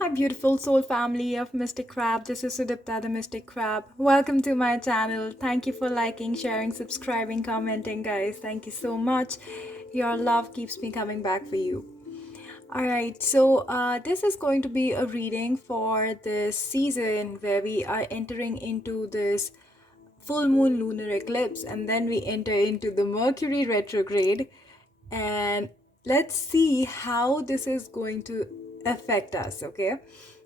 Hi, beautiful soul family of Mystic Crab. This is Sudipta, the Mystic Crab. Welcome to my channel. Thank you for liking, sharing, subscribing, commenting, guys. Thank you so much. Your love keeps me coming back for you. Alright, so this is going to be a reading for this season where we are entering into this full moon lunar eclipse, and then we enter into the Mercury retrograde. And let's see how this is going to affect us. Okay,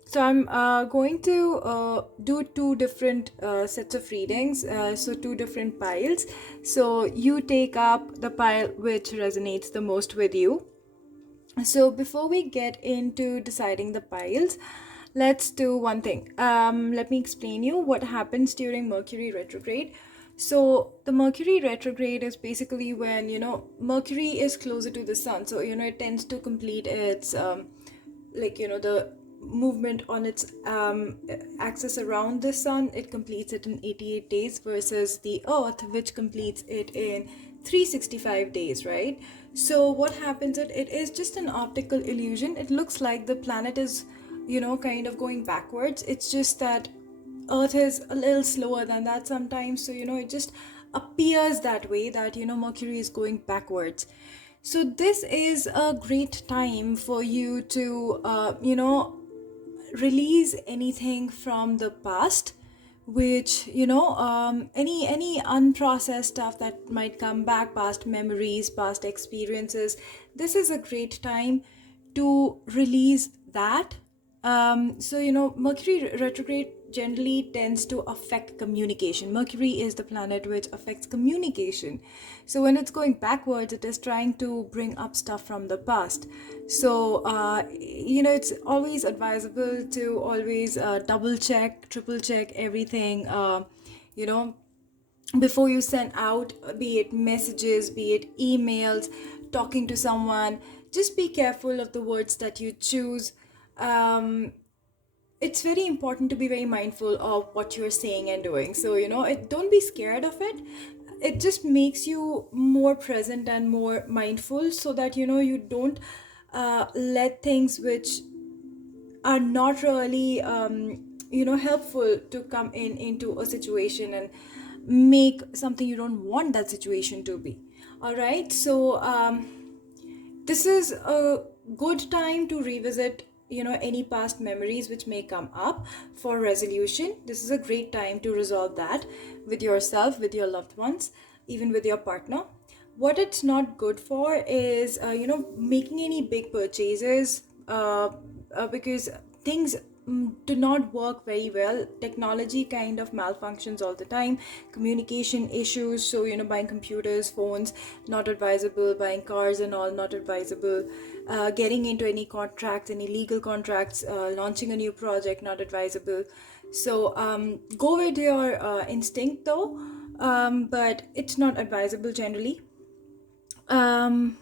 so I'm going to do two different sets of readings, so two different piles. So you take up the pile which resonates the most with you. So before we get into deciding the piles, let's do one thing. Let me explain you what happens during Mercury retrograde. So the Mercury retrograde is basically when, Mercury is closer to the sun. So, it tends to complete its, the movement on its axis around the sun. It completes it in 88 days versus the earth, which completes it in 365 days, right? So what happens, it is just an optical illusion. It looks like the planet is, kind of going backwards. It's just that earth is a little slower than that sometimes. So, it just appears that way, that, Mercury is going backwards. So this is a great time for you to, release anything from the past, which, any unprocessed stuff that might come back, past memories, past experiences. This is a great time to release that. So, Mercury retrograde generally tends to affect communication. Mercury is the planet which affects communication. So when it's going backwards, it is trying to bring up stuff from the past. So, it's always advisable to always double check, triple check everything, you know, before you send out, be it messages, be it emails, talking to someone. Just be careful of the words that you choose. It's very important to be very mindful of what you're saying and doing. So, don't be scared of it. It just makes you more present and more mindful, so that, you don't let things which are not really, helpful to come into a situation and make something you don't want that situation to be. All right. So, this is a good time to revisit, any past memories which may come up for resolution. This is a great time to resolve that with yourself, with your loved ones, even with your partner. What it's not good for is, making any big purchases, because things do not work very well. Technology kind of malfunctions all the time. Communication issues. So, buying computers, phones, not advisable. Buying cars and all, not advisable. Getting into any contracts, any legal contracts, launching a new project, not advisable. So, go with your instinct though, but it's not advisable generally. um,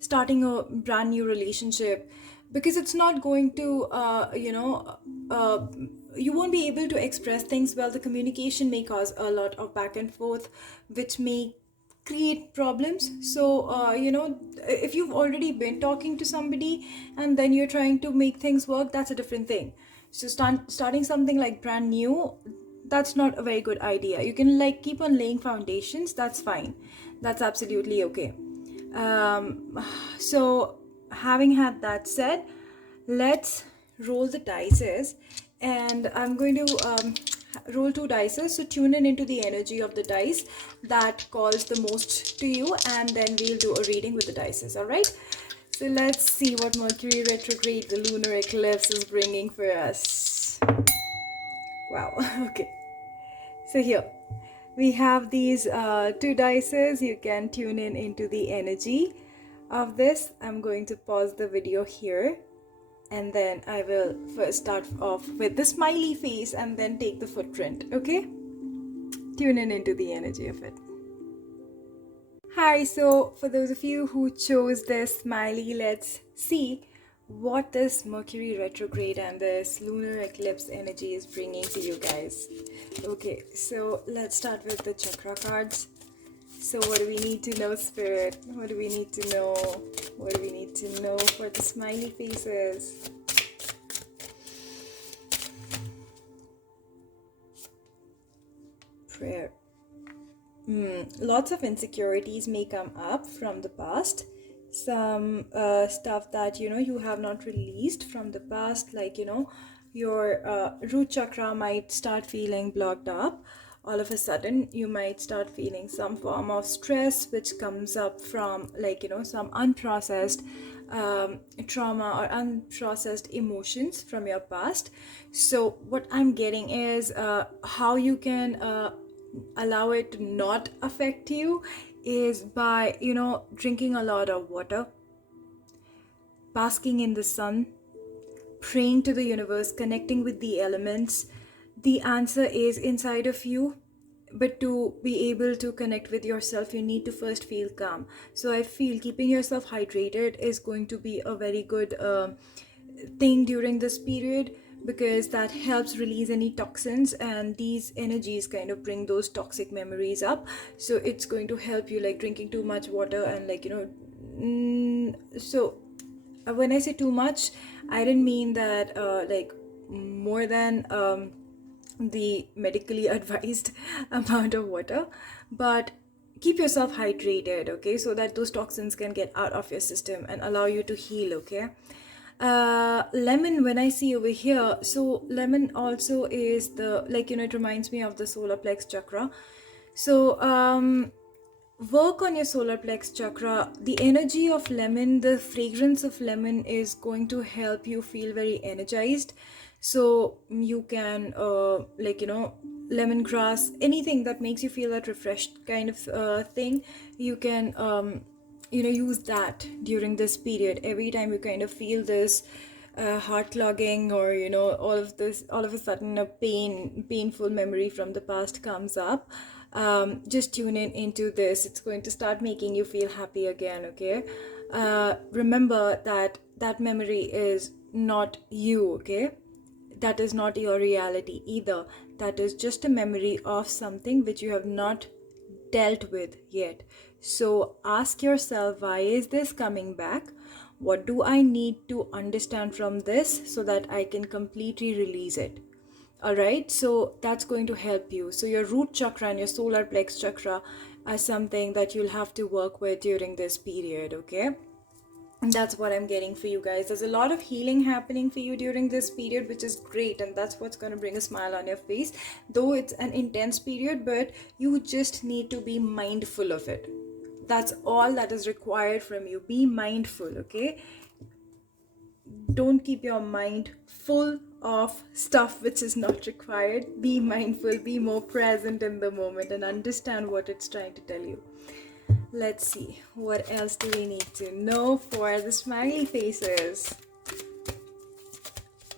Starting a brand new relationship, because it's not going to, you won't be able to express things well. The communication may cause a lot of back and forth, which may create problems. So, if you've already been talking to somebody and then you're trying to make things work, that's a different thing. So starting something like brand new, that's not a very good idea. You can like keep on laying foundations, that's fine, that's absolutely okay. So having had that said, let's roll the dices, and I'm going to roll two dices. So tune in into the energy of the dice that calls the most to you, and then we'll do a reading with the dices. All right, so let's see what Mercury retrograde, the lunar eclipse, is bringing for us. Wow. Okay, so here we have these two dices. You can tune in into the energy of this. I'm going to pause the video here, and then I will first start off with the smiley face and then take the footprint. Okay, tune in into the energy of it. Hi, so for those of you who chose this smiley, let's see what this Mercury retrograde and this lunar eclipse energy is bringing to you guys. Okay, so let's start with the chakra cards. So what do we need to know, Spirit? What do we need to know? What do we need to know for the smiley faces? prayer. Lots of insecurities may come up from the past. Some stuff that you have not released from the past, like your root chakra might start feeling blocked up. All of a sudden you might start feeling some form of stress which comes up from, like some unprocessed trauma or unprocessed emotions from your past. So what I'm getting is how you can allow it to not affect you is by drinking a lot of water, basking in the sun, praying to the universe, connecting with the elements. The answer is inside of you, but to be able to connect with yourself, you need to first feel calm. So I feel keeping yourself hydrated is going to be a very good thing during this period, because that helps release any toxins, and these energies kind of bring those toxic memories up. So it's going to help you, like drinking too much water, and so when I say too much, I didn't mean that like more than the medically advised amount of water, but keep yourself hydrated, okay, so that those toxins can get out of your system and allow you to heal, okay. Lemon, when I see over here, so lemon also is the, like it reminds me of the solar plex chakra. So work on your solar plex chakra. The energy of lemon, the fragrance of lemon is going to help you feel very energized. So you can lemongrass, anything that makes you feel that refreshed kind of thing, you can use that during this period. Every time you kind of feel this heart clogging, or all of a sudden a painful memory from the past comes up, just tune in into this. It's going to start making you feel happy again, okay. Remember that that memory is not you, okay. That is not your reality either. That is just a memory of something which you have not dealt with yet. So ask yourself, why is this coming back? What do I need to understand from this so that I can completely release it? All right, so that's going to help you. So your root chakra and your solar plex chakra are something that you'll have to work with during this period, okay. And that's what I'm getting for you guys. There's a lot of healing happening for you during this period, which is great, and that's what's going to bring a smile on your face. Though it's an intense period, but you just need to be mindful of it. That's all that is required from you. Be mindful, okay. Don't keep your mind full of stuff which is not required. Be mindful, be more present in the moment, and understand what it's trying to tell you. Let's see, what else do we need to know for the smiley faces?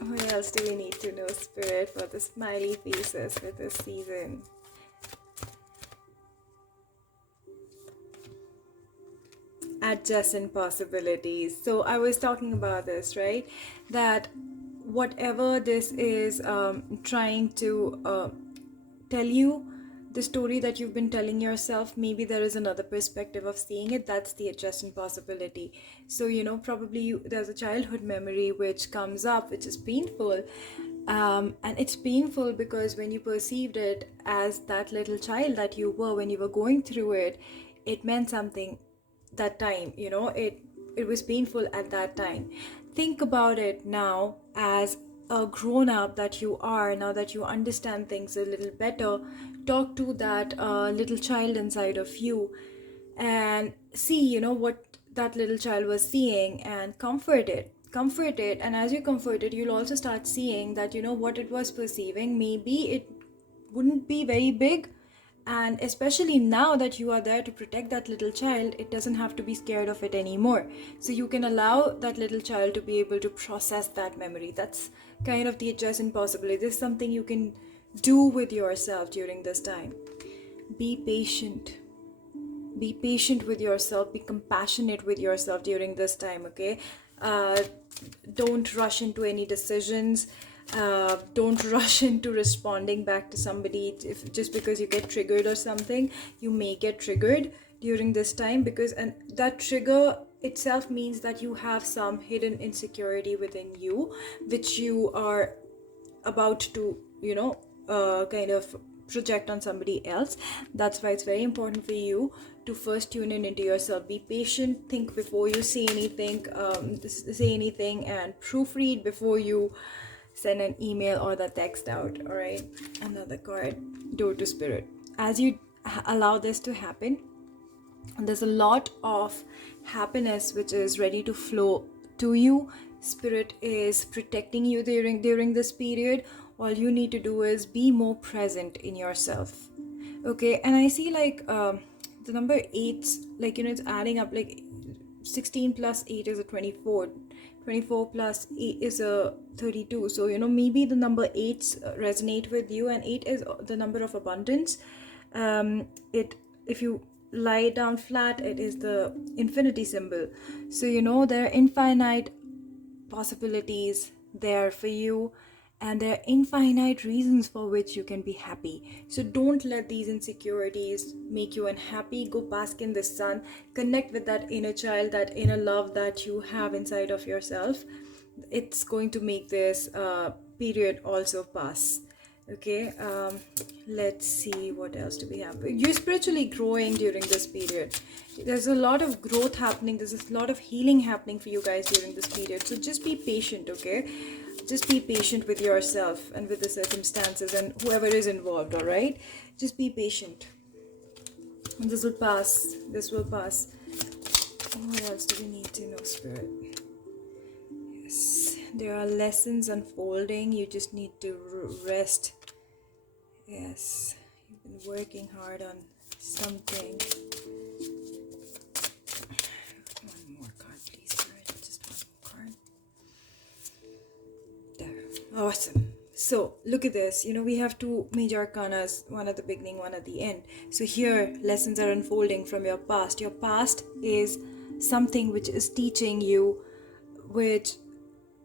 What else do we need to know, Spirit, for the smiley faces for this season? Adjacent possibilities. So I was talking about this, right? That whatever this is trying to tell you, the story that you've been telling yourself, maybe there is another perspective of seeing it. That's the adjacent possibility. So probably there's a childhood memory which comes up, which is painful, and it's painful because when you perceived it as that little child that you were, when you were going through it, it meant something that time. It was painful at that time. Think about it now as a grown up that you are, now that you understand things a little better. Talk to that little child inside of you and see what that little child was seeing, and comfort it. And as you comfort it, you'll also start seeing that what it was perceiving, maybe it wouldn't be very big. And especially now that you are there to protect that little child, it doesn't have to be scared of it anymore. So you can allow that little child to be able to process that memory. That's kind of the adjacent possibility. This is something you can do with yourself during this time. Be patient. Be patient with yourself. Be compassionate with yourself during this time, okay? Don't rush into any decisions. Don't rush into responding back to somebody. If just because you get triggered or something, you may get triggered during this time, because and that trigger itself means that you have some hidden insecurity within you, which you are about to kind of project on somebody else. That's why it's very important for you to first tune in into yourself. Be patient, think before you say anything, and proofread before you send an email or the text out. All right, another card, door to spirit. As you allow this to happen, there's a lot of happiness which is ready to flow to you. Spirit is protecting you during this period. All you need to do is be more present in yourself. Okay, and I see like the number 8, like, you know, it's adding up. Like 16 plus 8 is a 24, 24 plus 8 is a 32. So, you know, maybe the number 8 resonate with you, and 8 is the number of abundance. It if you lie down flat, it is the infinity symbol. So, you know, there are infinite possibilities there for you, and there are infinite reasons for which you can be happy. So don't let these insecurities make you unhappy. Go bask in the sun, connect with that inner child, that inner love that you have inside of yourself. It's going to make this period also pass. Okay, let's see what else do we have. You're spiritually growing during this period. There's a lot of growth happening. There's a lot of healing happening for you guys during this period. So just be patient, okay? Just be patient with yourself and with the circumstances and whoever is involved, all right? Just be patient. This will pass. This will pass. What else do we need to know, Spirit? Yes, there are lessons unfolding. You just need to rest. Yes, you've been working hard on something. One more card, please, Spirit. Just one more card. There. Awesome. So, look at this. You know, we have two major arcanas, one at the beginning, one at the end. So here, lessons are unfolding from your past. Your past is something which is teaching you, which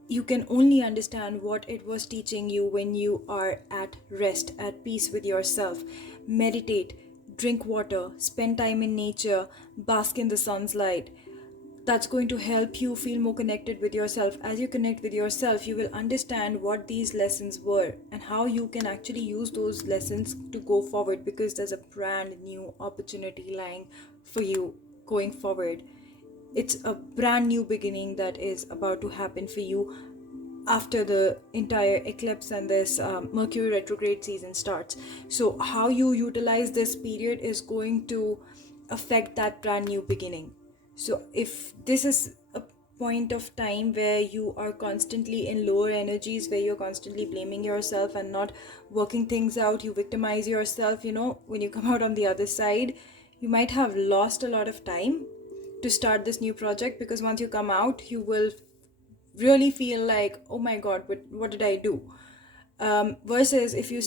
you can only understand what it was teaching you when you are at rest, at peace with yourself. Meditate, drink water, spend time in nature, bask in the sun's light. That's going to help you feel more connected with yourself. As you connect with yourself, you will understand what these lessons were and how you can actually use those lessons to go forward, because there's a brand new opportunity lying for you going forward. It's a brand new beginning that is about to happen for you after the entire eclipse and this Mercury retrograde season starts. So how you utilize this period is going to affect that brand new beginning. So if this is a point of time where you are constantly in lower energies, where you're constantly blaming yourself and not working things out, you victimize yourself, you know, when you come out on the other side, you might have lost a lot of time to start this new project, because once you come out, you will really feel like, oh my god, what did I do? Versus if you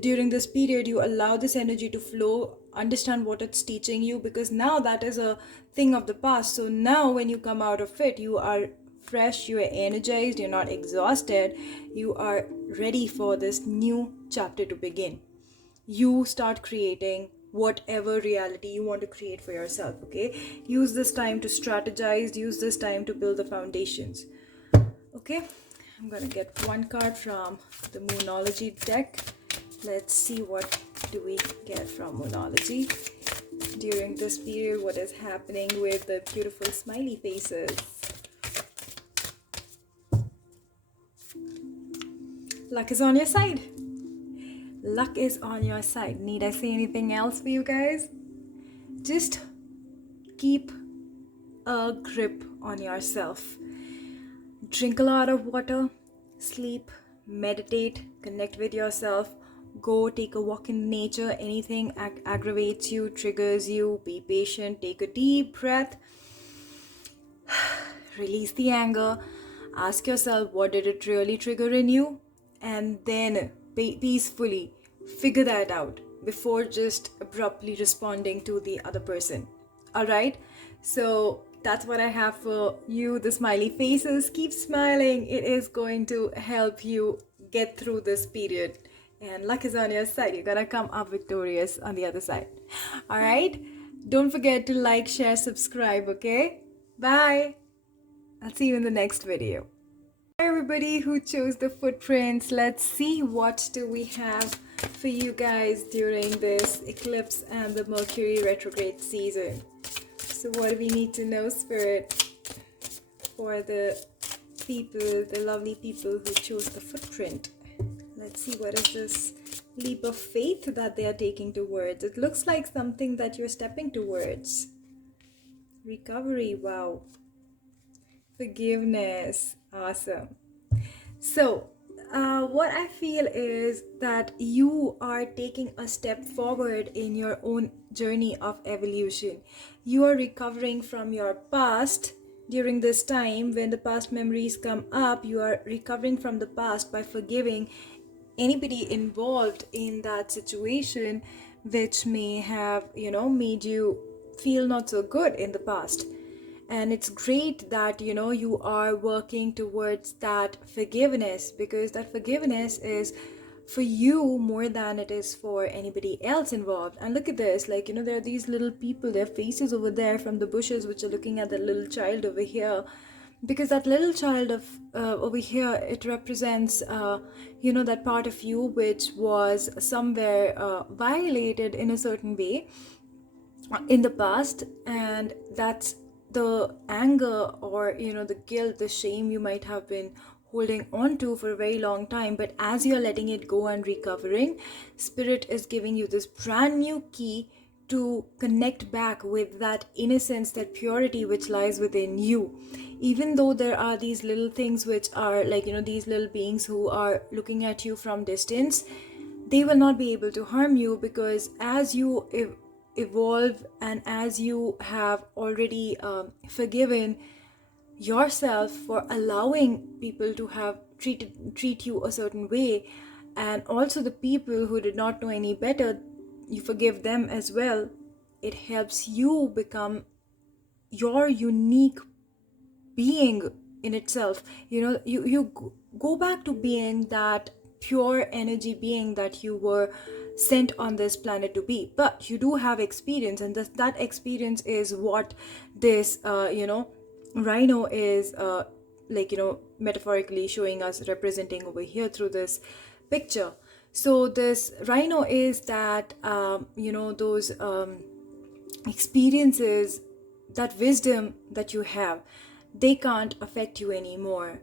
during this period you allow this energy to flow, understand what it's teaching you, because now that is a thing of the past. So now when you come out of it, you are fresh, you are energized, you're not exhausted, you are ready for this new chapter to begin. You start creating whatever reality you want to create for yourself. Okay, use this time to strategize, use this time to build the foundations. Okay, I'm gonna get one card from the Moonology deck. Let's see what do we get from Moonology during this period. What is happening with the beautiful smiley faces? Luck is on your side. Luck is on your side. Need I say anything else for you guys? Just keep a grip on yourself. Drink a lot of water, sleep, meditate, connect with yourself, go take a walk in nature. Anything aggravates you, triggers you, be patient, take a deep breath, release the anger, ask yourself what did it really trigger in you, and then peacefully figure that out before just abruptly responding to the other person. All right, so that's what I have for you, the smiley faces. Keep smiling. It is going to help you get through this period, and luck is on your side. You're gonna come up victorious on the other side. All right, don't forget to like, share, subscribe. Okay, bye. I'll see you in the next video. Hi everybody who chose the footprints. Let's see what do we have for you guys during this eclipse and the Mercury retrograde season. So what do we need to know, Spirit, for the people, the lovely people who chose the footprint? Let's see, what is this leap of faith that they are taking towards? It looks like something that you're stepping towards. Recovery, wow. Forgiveness, awesome. So, what I feel is that you are taking a step forward in your own journey of evolution. You are recovering from your past. During this time, when the past memories come up, you are recovering from the past by forgiving anybody involved in that situation, which may have, made you feel not so good in the past. And it's great that you are working towards that forgiveness, because that forgiveness is for you more than it is for anybody else involved. And look at this, like, there are these little people, their faces over there from the bushes, which are looking at the little child over here, because that little child of over here, it represents that part of you which was somewhere violated in a certain way in the past. And that's the anger, or the guilt, the shame you might have been holding on to for a very long time. But as you're letting it go and recovering, Spirit is giving you this brand new key to connect back with that innocence, that purity which lies within you. Even though there are these little things which are like, these little beings who are looking at you from distance, they will not be able to harm you, because as you evolve and as you have already forgiven yourself for allowing people to have treat you a certain way, and also the people who did not know any better, you forgive them as well. It helps you become your unique being in itself. You go back to being that pure energy being that you were sent on this planet to be. But you do have experience, and that experience is what this rhino is metaphorically showing us, representing over here through this picture. So this rhino is that those experiences, that wisdom that you have, they can't affect you anymore.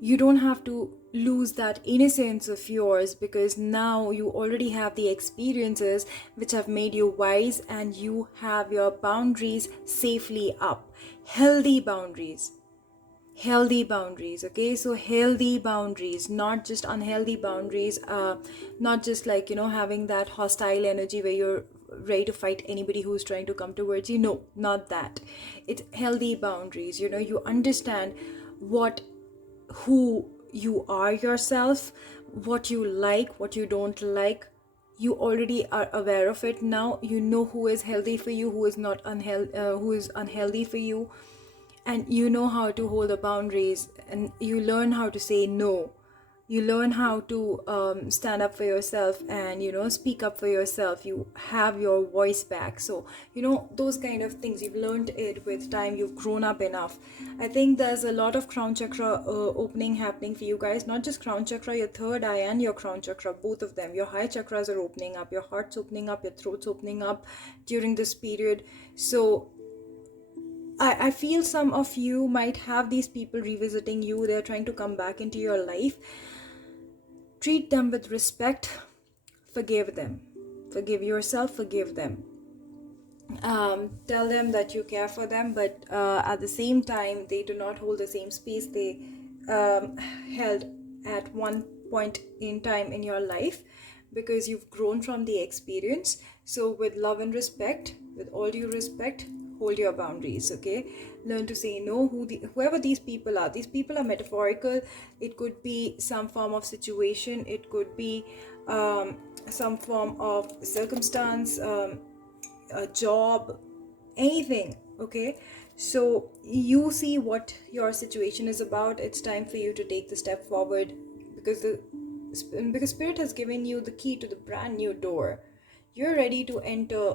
You don't have to lose that innocence of yours, because now you already have the experiences which have made you wise, and you have your boundaries safely up. Healthy boundaries. Okay, so healthy boundaries, not just unhealthy boundaries, not just like having that hostile energy where you're ready to fight anybody who's trying to come towards you. No, not that. It's healthy boundaries. You understand who you are yourself, what you like, what you don't like. You already are aware of it now. You know who is healthy for you, who is not who is unhealthy for you, and you know how to hold the boundaries, and you learn how to say no. You learn how to stand up for yourself and speak up for yourself. You have your voice back. So those kind of things, you've learned it with time. You've grown up enough. I think there's a lot of crown chakra opening happening for you guys. Not just crown chakra, your third eye and your crown chakra, both of them. Your high chakras are opening up, your heart's opening up, your throat's opening up during this period. So I feel some of you might have these people revisiting you. They're trying to come back into your life. Treat them with respect. Forgive them. Forgive yourself. Forgive them. Tell them that you care for them, but at the same time, they do not hold the same space they held at one point in time in your life, because you've grown from the experience. So with love and respect, with all due respect, hold your boundaries. Okay, learn to say no. Whoever these people are metaphorical. It could be some form of situation, it could be some form of circumstance, a job, anything. Okay, so you see what your situation is about. It's time for you to take the step forward, because Spirit has given you the key to the brand new door. You're ready to enter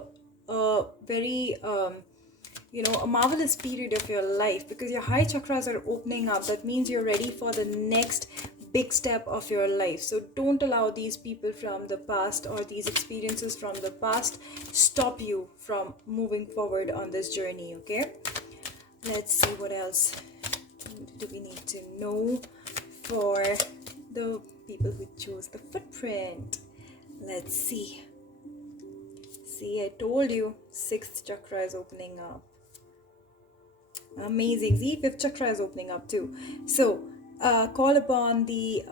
a very a marvelous period of your life, because your high chakras are opening up. That means you're ready for the next big step of your life. So don't allow these people from the past or these experiences from the past stop you from moving forward on this journey. Okay, let's see what else do we need to know for the people who chose the footprint. Let's see. See, I told you, 6th chakra is opening up. Amazing. See, 5th chakra is opening up too. So call upon the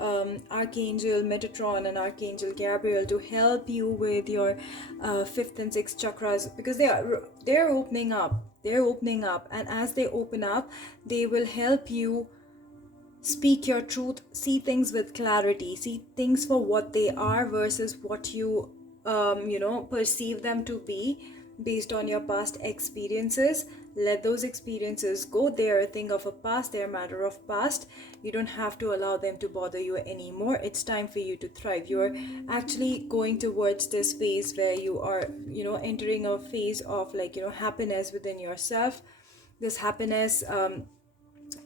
Archangel Metatron and Archangel Gabriel to help you with your 5th and 6th chakras, because they're opening up. They're opening up, and as they open up, they will help you speak your truth, see things with clarity, see things for what they are versus what you perceive them to be based on your past experiences. Let those experiences go. They're a thing of a past, they're a matter of past. You don't have to allow them to bother you anymore. It's time for you to thrive. You're actually going towards this phase where you are entering a phase of happiness within yourself. This happiness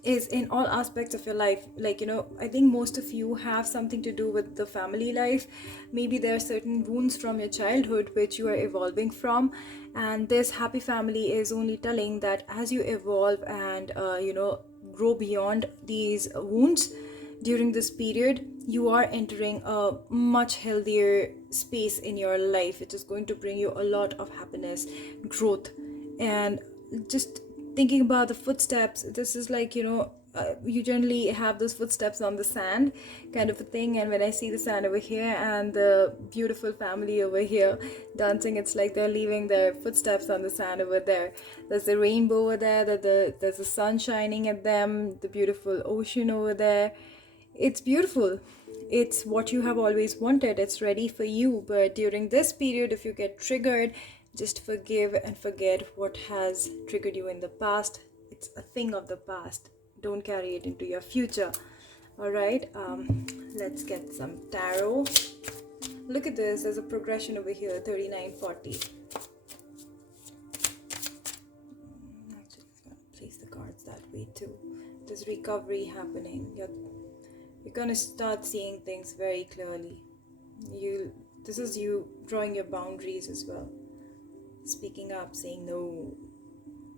is in all aspects of your life. I think most of you have something to do with the family life. Maybe there are certain wounds from your childhood which you are evolving from, and this happy family is only telling that as you evolve and grow beyond these wounds during this period, you are entering a much healthier space in your life. It is going to bring you a lot of happiness, growth, and just thinking about the footsteps. This is you generally have those footsteps on the sand kind of a thing, and when I see the sand over here and the beautiful family over here dancing, it's like they're leaving their footsteps on the sand over there. There's the rainbow over there, there's the sun shining at them, the beautiful ocean over there. It's beautiful. It's what you have always wanted. It's ready for you. But during this period, if you get triggered, just forgive and forget what has triggered you in the past. It's a thing of the past. Don't carry it into your future. All right. Let's get some tarot. Look at this. There's a progression over here, 3940. Actually, I'm going to place the cards that way too. There's recovery happening. You're going to start seeing things very clearly. This is you drawing your boundaries as well. Speaking up, saying no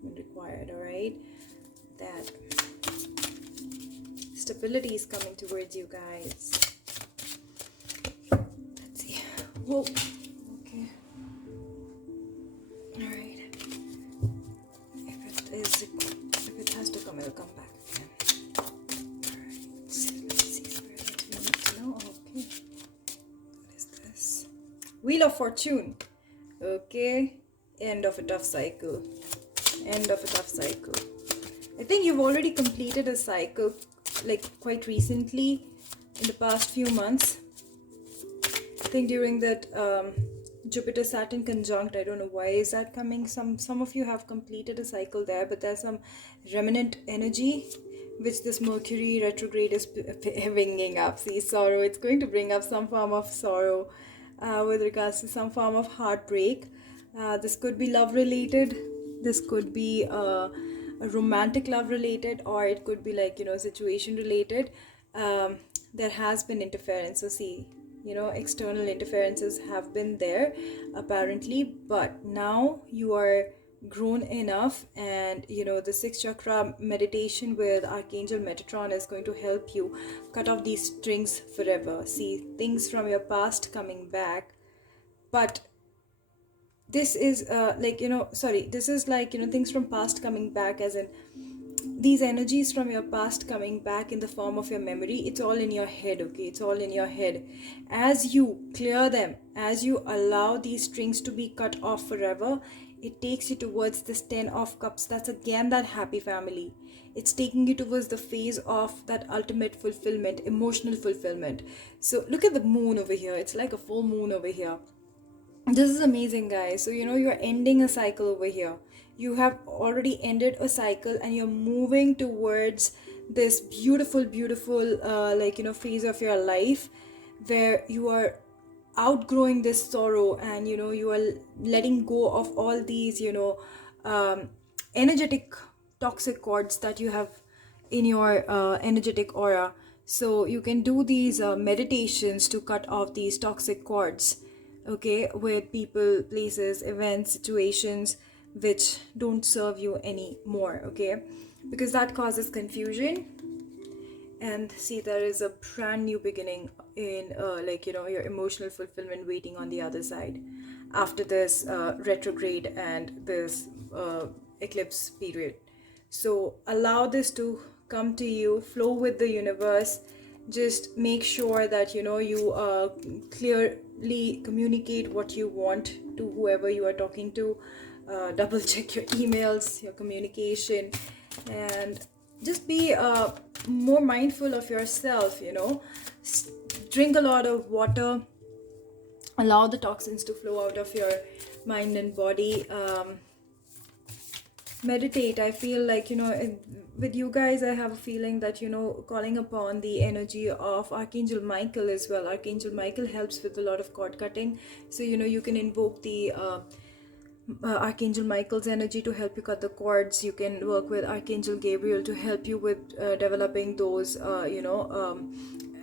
when required, all right? That stability is coming towards you guys. Let's see. Whoa. Okay. All right. If it has to come, it'll come back again. All right. Let's see. Spirit, we need to know. Okay. What is this? Wheel of Fortune. Okay. End of a tough cycle. End of a tough cycle. I think you've already completed a cycle quite recently in the past few months. I think during that Jupiter Saturn conjunct, I don't know why is that coming. Some of you have completed a cycle there, but there's some remnant energy which this Mercury retrograde is bringing up. See, sorrow. It's going to bring up some form of sorrow with regards to some form of heartbreak. This could be love related. This could be a romantic love related, or it could be situation related. There has been interference. So see, external interferences have been there apparently, but now you are grown enough, and the 6th chakra meditation with Archangel Metatron is going to help you cut off these strings forever. See, things from your past coming back, but this is this is things from past coming back, as in these energies from your past coming back in the form of your memory. It's all in your head. Okay, it's all in your head. As you clear them, as you allow these strings to be cut off forever, it takes you towards this 10 of cups. That's again that happy family. It's taking you towards the phase of that ultimate fulfillment, emotional fulfillment. So look at the moon over here. It's like a full moon over here. This is amazing, guys. So you're ending a cycle over here. You have already ended a cycle, and you're moving towards this beautiful phase of your life where you are outgrowing this sorrow, and you are letting go of all these energetic toxic cords that you have in your energetic aura. So you can do these meditations to cut off these toxic cords, okay, with people, places, events, situations which don't serve you anymore, okay, because that causes confusion. And see, there is a brand new beginning in like, you know, your emotional fulfillment waiting on the other side after this retrograde and this eclipse period. So allow this to come to you, flow with the universe. Just make sure that, you know, you clearly communicate what you want to whoever you are talking to. Double check your emails, your communication, and just be more mindful of yourself, you know. Drink a lot of water, allow the toxins to flow out of your mind and body. Meditate. I feel like, you know, with you guys, I have a feeling that, you know, calling upon the energy of Archangel Michael as well. Archangel Michael helps with a lot of cord cutting, so, you know, you can invoke the Archangel Michael's energy to help you cut the cords. You can work with Archangel Gabriel to help you with developing those,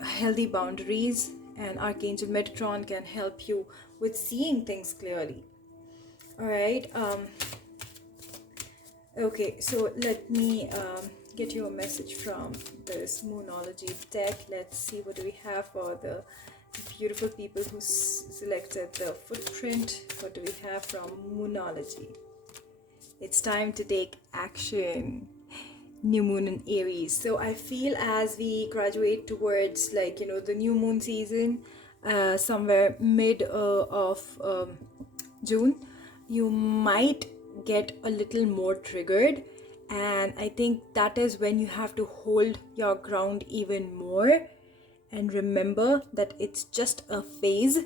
healthy boundaries. And Archangel Metatron can help you with seeing things clearly. All right. Okay, so let me get you a message from this Moonology deck. Let's see what do we have for the beautiful people who selected the footprint. What do we have from Moonology? It's time to take action. New moon in Aries. So I feel as we graduate towards, like, you know, the new moon season, somewhere mid of June, you might get a little more triggered, and I think that is when you have to hold your ground even more and remember that it's just a phase.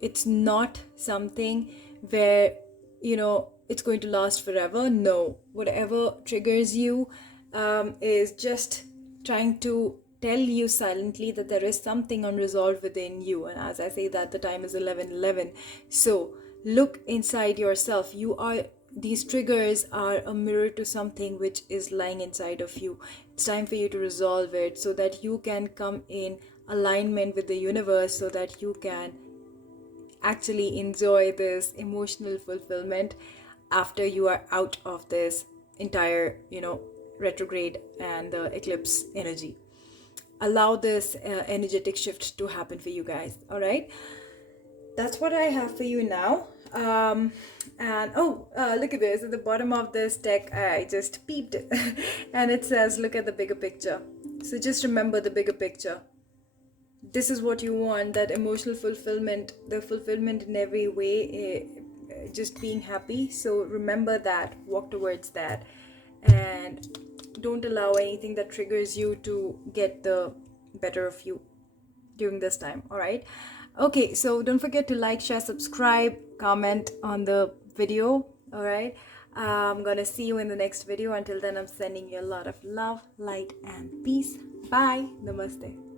It's not something where, you know, it's going to last forever. No, whatever triggers you is just trying to tell you silently that there is something unresolved within you. And as I say that, the time is 11:11. So look inside yourself. These triggers are a mirror to something which is lying inside of you. It's time for you to resolve it so that you can come in alignment with the universe, so that you can actually enjoy this emotional fulfillment after you are out of this entire, you know, retrograde and the eclipse energy. Allow this energetic shift to happen for you guys. All right, that's what I have for you now. And look at this at the bottom of this deck. I just peeped it and it says, look at the bigger picture. So just remember the bigger picture. This is what you want, that emotional fulfillment, the fulfillment in every way, just being happy. So remember that, walk towards that, and don't allow anything that triggers you to get the better of you during this time. All right. Okay, so don't forget to like, share, subscribe, comment on the video. All right, I'm gonna see you in the next video. Until then, I'm sending you a lot of love, light, and peace. Bye. Namaste.